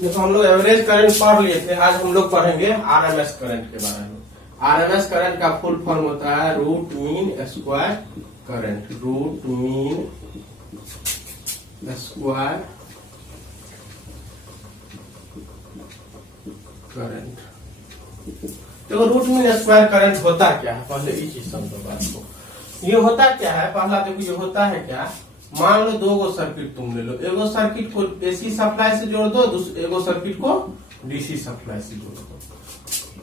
देखो हम लोग एवरेज करंट पढ़ लिए थे, आज हम लोग पढ़ेंगे आरएमएस करंट के बारे में। आरएमएस करंट का फुल फॉर्म होता है root mean square current. Root mean square current. तो रूट मीन स्क्वायर करंट होता क्या है, पहले ये चीज समझो बात को। ये होता क्या है, पहला देखो ये होता है क्या। मान लो दो गो सर्किट तुम ले लो, एगो सर्किट को एसी सप्लाई से जोड़ दो, एगो सर्किट को डीसी सप्लाई से जोड़ दो,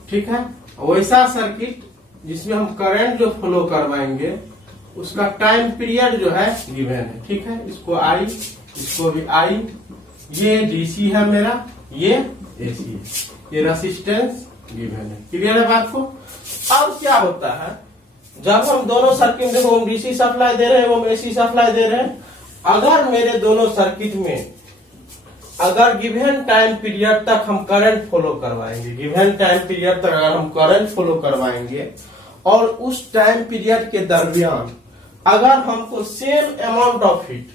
ठीक है। वैसा सर्किट जिसमें हम करंट जो फ्लो करवाएंगे उसका टाइम पीरियड जो है गिवन है, ठीक है। इसको आई, इसको भी आई। ये डीसी है मेरा, ये एसी है, ये रेसिस्टेंस गिवन है। क्लियर है बात को। अब क्या होता है, जब हम दोनों सर्किट, देखो हम डीसी सप्लाई दे रहे हैं, वो एसी सप्लाई दे रहे हैं। अगर मेरे दोनों सर्किट में अगर गिवन टाइम पीरियड तक हम करंट फॉलो करवाएंगे, गिवन टाइम पीरियड तक अगर हम करंट फॉलो करवाएंगे और उस टाइम पीरियड के दरमियान अगर हमको सेम अमाउंट ऑफ हीट,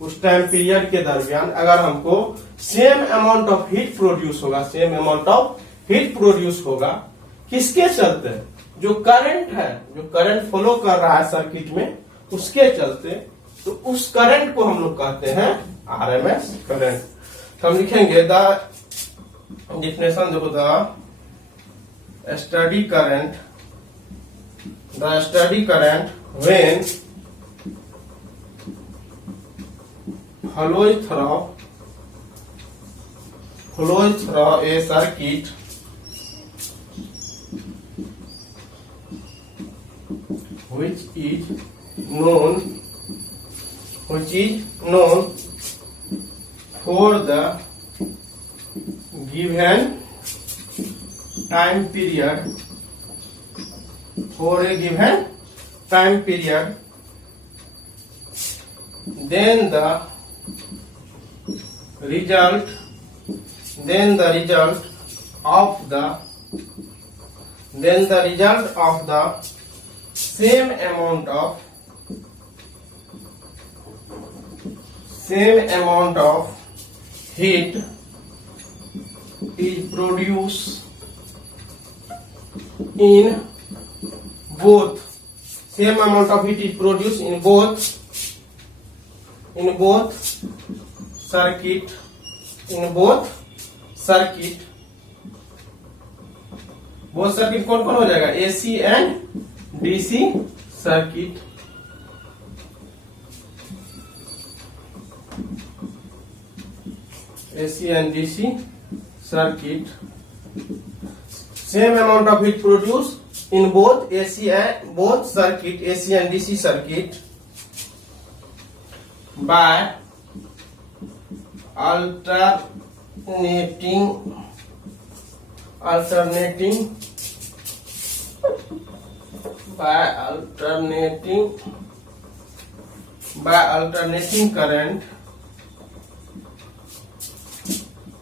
उस टाइम पीरियड के दरमियान अगर हमको same amount of heat produce होगा, same amount of heat produce होगा, किसके चलते, जो करंट है, जो करंट फॉलो कर रहा है सर्किट में, उसके चलते, तो उस करंट को हम लोग कहते हैं आरएमएस करंट। तो हम लिखेंगे द डिफिनेशन, देखो the study current, the study current when flows through a circuit which is known for the given time period, for a given time period, then the result of the same amount of heat is produced in both, same amount of heat is produced in both circuit, both circuit कौन कौन हो जाएगा, AC and DC circuit. AC and DC circuit, same amount of heat produce in both circuit, AC and DC circuit, by alternating current,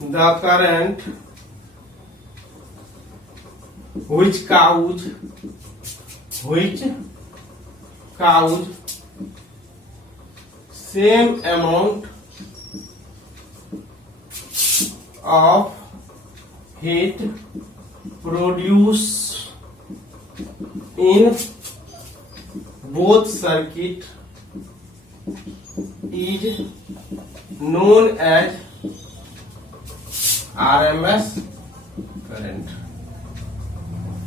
the current which cause same amount of heat produced in both circuit is known as RMS current।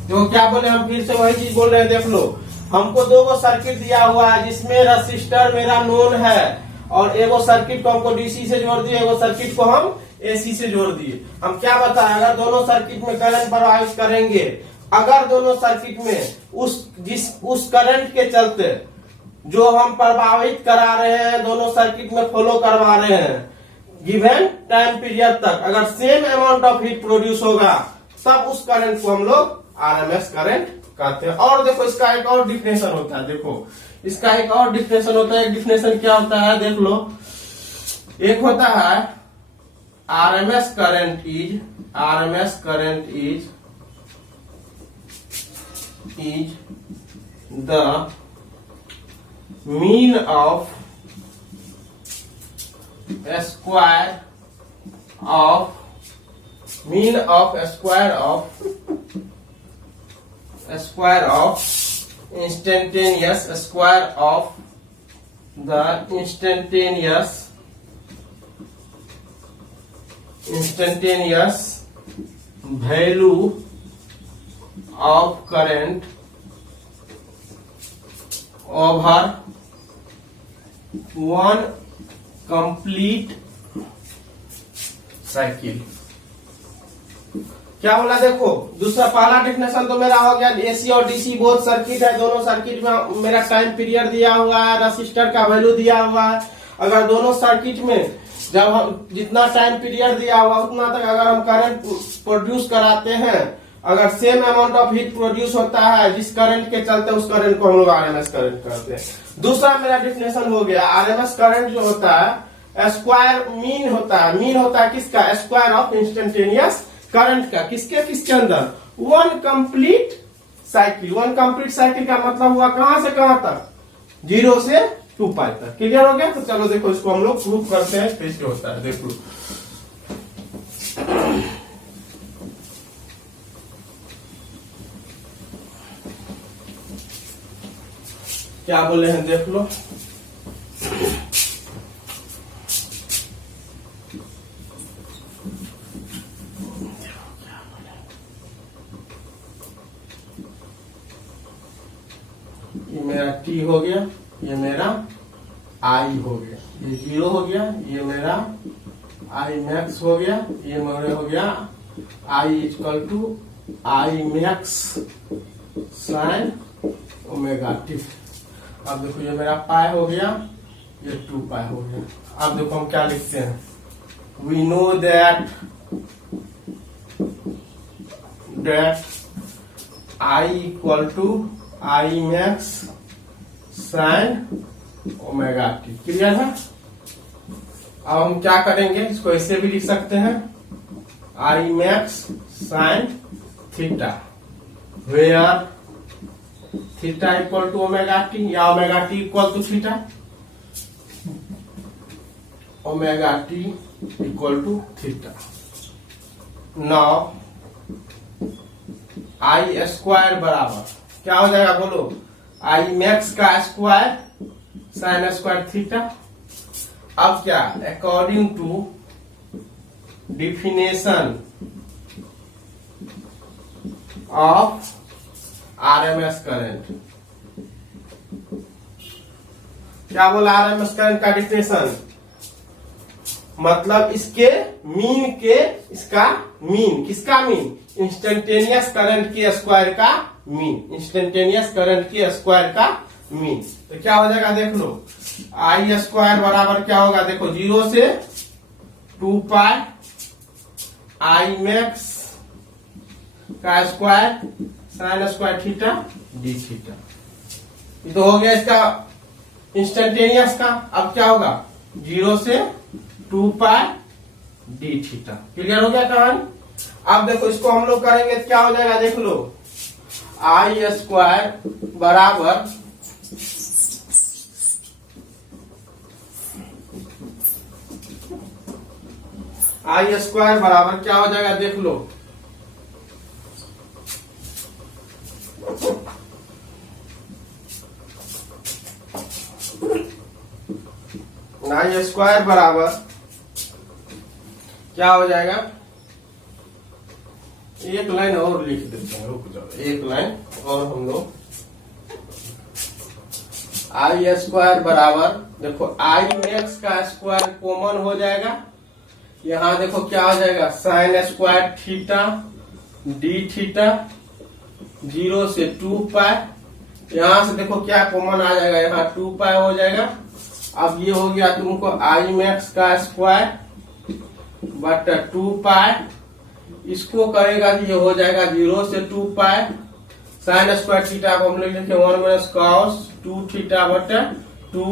तो क्या बोले, हम फिर से वही चीज बोल रहे हैं। देख लो, हमको दो गो सर्किट दिया हुआ है जिसमें रजिस्टर मेरा नोन है, और एगो सर्किट को हमको डीसी से जोड़ दिए, एगो सर्किट को हम एसी से जोड़ दिए। हम क्या बताएं, अगर दोनों सर्किट में करंट प्रवाहित करेंगे, अगर दोनों सर्किट में उस करंट के चलते जो हम प्रभावित करा रहे हैं, दोनों सर्किट में फॉलो करवा रहे हैं, गिवन टाइम पीरियड तक अगर same amount of heat produce होगा, तब उस करंट को हम लोग आरएमएस करंट कहते हैं। और देखो इसका एक और डिफिनेशन होता है, देखो इसका एक और डिफिनेशन होता है। एक डिफिनेशन क्या होता है, देख लो, एक होता है RMS current is the mean of square of mean of square of instantaneous square of the instantaneous value of current over one complete cycle. क्या बोला देखो, दूसरा पहला डेफिनेशन तो मेरा हो गया, एसी और डीसी बोथ सर्किट है, दोनों सर्किट में मेरा टाइम पीरियड दिया हुआ है, रेसिस्टर का वैल्यू दिया हुआ है। अगर दोनों सर्किट में जब हम जितना टाइम पीरियड दिया हुआ उतना तक अगर हम करंट प्रोड्यूस कराते हैं, अगर same amount of heat produce होता है जिस करंट के चलते उस करंट को हम लोग आरएमएस करंट कहते हैं। दूसरा मेरा डेफिनेशन हो गया, आरएमएस करंट जो होता है स्क्वायर मीन होता है किसका, स्क्वायर ऑफ इंस्टेंटेनियस करंट का, किसके अंदर, वन कंप्लीट साइकिल का मतलब हुआ कहां से कहां तक, 0 से 2 पाई तक। क्लियर हो गया। तो चलो देखो इसको हम लोग प्रूफ करते हैं कैसे होता है। देखो क्या बोले हैं, देख लो। ये मेरा T हो गया, ये मेरा I हो गया, ये 0 हो गया, ये मेरा I max हो गया, ये मेरा हो गया I equal to I max sin omega t. अब देखो ये मेरा पाई हो गया, ये 2 पाई हो गया। अब देखो हम क्या लिखते हैं, we know that I equal to I max sin omega t. Clear है। अब हम क्या करेंगे, इसको ऐसे भी लिख सकते हैं, I max sin थीटा, where theta equal to omega T, या omega T equal to theta, omega T equal to theta. Now I square बराबर क्या हो जाएगा, बोलो, आई मैक्स का स्क्वायर साइन स्क्वायर थीटा। अब क्या, according to definition of RMS current, क्या बोला आरएमएस करंट का डिफिनेशन, मतलब इसके मीन के, इसका मीन, किसका मीन, इंस्टेंटेनियस करंट के स्क्वायर का मीन, इंस्टेंटेनियस करंट के स्क्वायर का मीन। तो क्या हो जाएगा, देख लो, आई स्क्वायर बराबर क्या होगा, देखो 0 से 2 पाई आई मैक्स का square sine square theta D theta. ये तो हो गया इसका इंस्टेंटेनियस का। अब क्या होगा, 0 से 2 पाई डी थीटा। क्लियर हो गया कहानी। अब देखो इसको हम लोग करेंगे तो क्या हो जाएगा, देख लो, आई स्क्वायर बराबर क्या हो जाएगा, देख लो, आई स्क्वायर बराबर क्या हो जाएगा, एक लाइन और लिख देते हैं, रुक जाओ, एक लाइन और हम लोग, आई स्क्वायर बराबर देखो आई मैक्स का स्क्वायर कॉमन हो जाएगा, यहाँ देखो क्या हो जाएगा, sign square theta D theta 0 से 2 पाई, यहाँ से देखो क्या कॉमन आ जाएगा, यहाँ 2 पाई हो जाएगा। अब ये हो गया तुमको आई मैक्स का स्क्वायर बट 2 पाई, इसको करेगा तो ये हो जाएगा 0 से 2 पाई साइन स्क्वायर थीटा को हम लोग लिखे 1 माइनस कॉस 2 थीटा बटा 2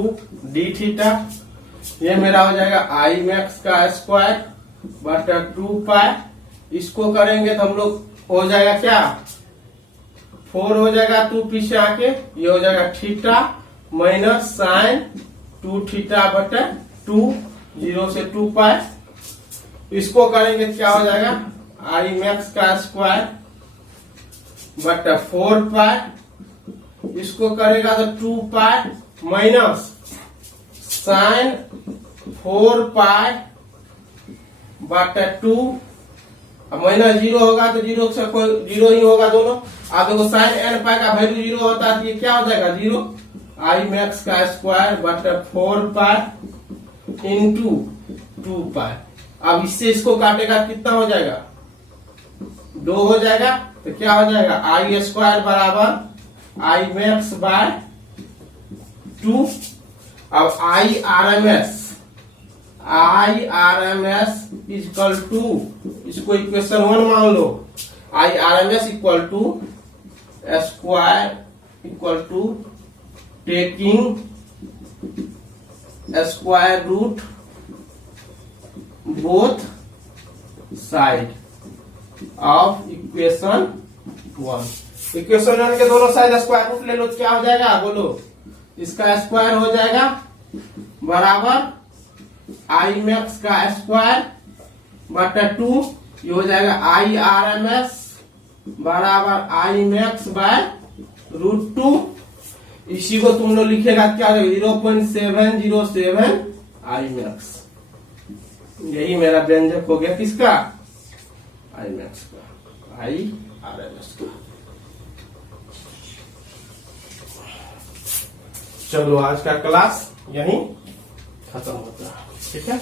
डी थीटा। ये मेरा हो जाएगा आई मैक्स का स्क्वायर बटा 2 पाई, इसको करेंगे तो हम लोग हो जाएगा क्या, 4 हो जाएगा 2 पीछे आके, ये हो जाएगा थीटा माइनस साइन 2 थीटा बटा 2 0 से 2 पाई, इसको करेंगे क्या हो जाएगा, आई मैक्स का स्क्वायर बटा 4 पाई, इसको करेगा तो 2 पाई माइनस साइन 4 पाई बटा 2, माइनस 0 होगा तो 0 से कोई 0 ही होगा दोनों। अब देखो साइन एन पाई का वैल्यू 0 होता है तो ये क्या हो जाएगा 0, आई मैक्स का स्क्वायर बटा 4 पाई इंटू 2 पाई। अब इससे इसको काटेगा कितना हो जाएगा 2 हो जाएगा, तो क्या हो जाएगा आई स्क्वायर बराबर आई मैक्स बाय 2। अब I R M S equal to, इसको इक्वेशन 1 मान लो, I R M S equal to square equal to taking square root both side of equation 1। Equation 1 के दोनों साइड स्क्वायर रूट ले लो तो क्या हो जाएगा बोलो, इसका स्क्वायर हो जाएगा बराबर आई मैक्स का स्क्वायर बटा 2, ये हो जाएगा आई आर एम एस बराबर आई मैक्स बाय √2। इसी को तुम लोग लिखेगा क्या 0.707 आई मैक्स। यही मेरा व्यंजक हो गया किसका, आई मैक्स का, आई आर एम एस का। चलो आज का क्लास यहीं खत्म होता है, ठीक है।